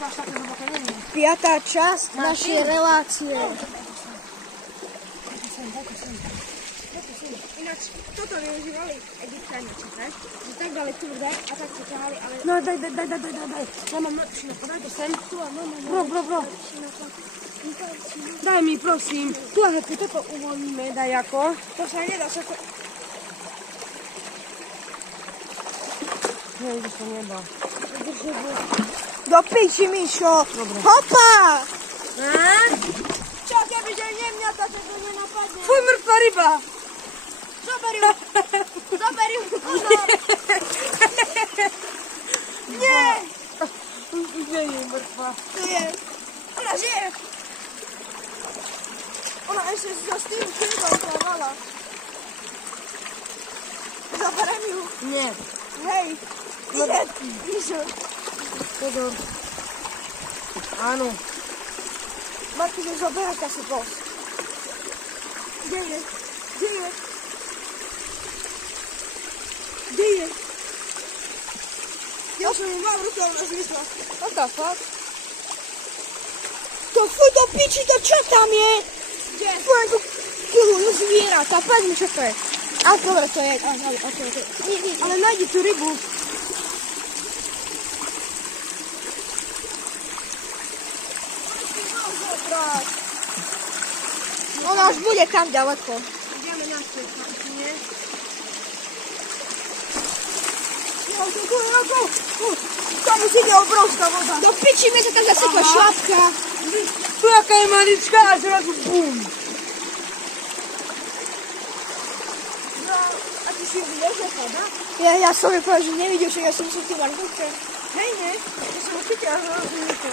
to až také hlboké nie je. 5. časť našej relácie. Ináč, toto využívali Egypťania, čakaj. Že tak dali tvrdé a tak to ťahali, ale... No daj. Ja mám nočinu, podaj to sem. Bro. Daj mi, prosím. Tu, keď toto uvoľníme, daj ako. To sa nedá, sa to... Nie, že to nedá. Do piči, Mišo! Dobre. Hopa! Čo, kebyže mňa to nenapadne? Fuj, mŕtva ryba. Zober ju! Pozor! Nie! Nie je mŕtva. To je... Ona žije! Ona ešte za s tým chvíľom plávala. Zaberem ju. Nie. Hej! Ide! Mišo! Pozor. Áno. Marky, že zoberať asi bol. Kde je? Ja som ju mám rukou na zmysla. What the fuck? To fuj do piči, to čo tam je? Kde? Fuj, tu kuhu zvieratá, povedz mi, čo to je. A dobre, to je, nie. Ale nájdi tú rybu. Ona už bude tam ďaleko. Ideme na to, nie? Tam už ide obrovská voda. Do piči mi sa tam zasekla šlapka. Tu jaká je malička a zrazu bum. No, a ty si ju vieš, že voda? Ja som ju povedal, že nevidel, že ja som si chytil na ruke. Hej, nie? To som chytila, že rozumíte.